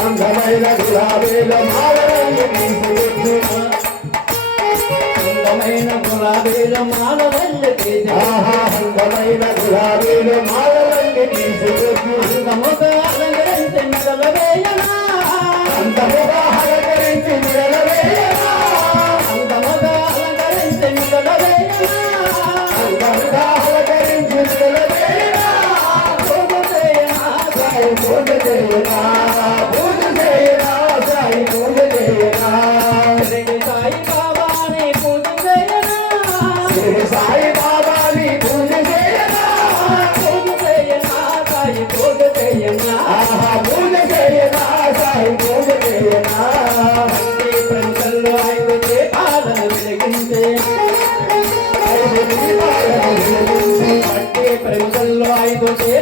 అందమైన గులాబీల మాలరంగు అందమైన గులాబీల మాలరంగు ఆహా అందమైన గులాబీల మాలరంగు తీసుకొచ్చు అందముగా Deus.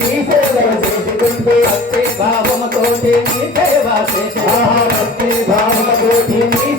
నీ సేవ చేసుకుంటూ భక్తి భావముతోటి నీ సేవ చేసుకుంటూ భక్తి భావముతోటి నీ